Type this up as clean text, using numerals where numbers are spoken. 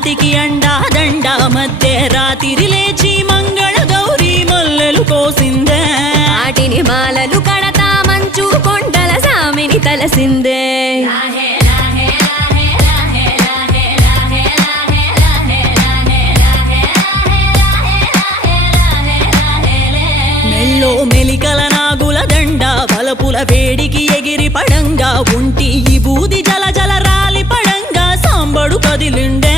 రాతికి అండా దండ మధ్య రాత్రి లేచి మంగళ గౌరీ మల్లెలు కోసిందే వాటిని మాలలు కడతా మంచు కొండల సామిని తలసిందే మెల్లో మెలికల నాగుల దండ బలపుల వేడికి ఎగిరి పడంగా ఉంటి ఈ బూది జల జల రాలి పడంగా సాంబడు కదిలిండే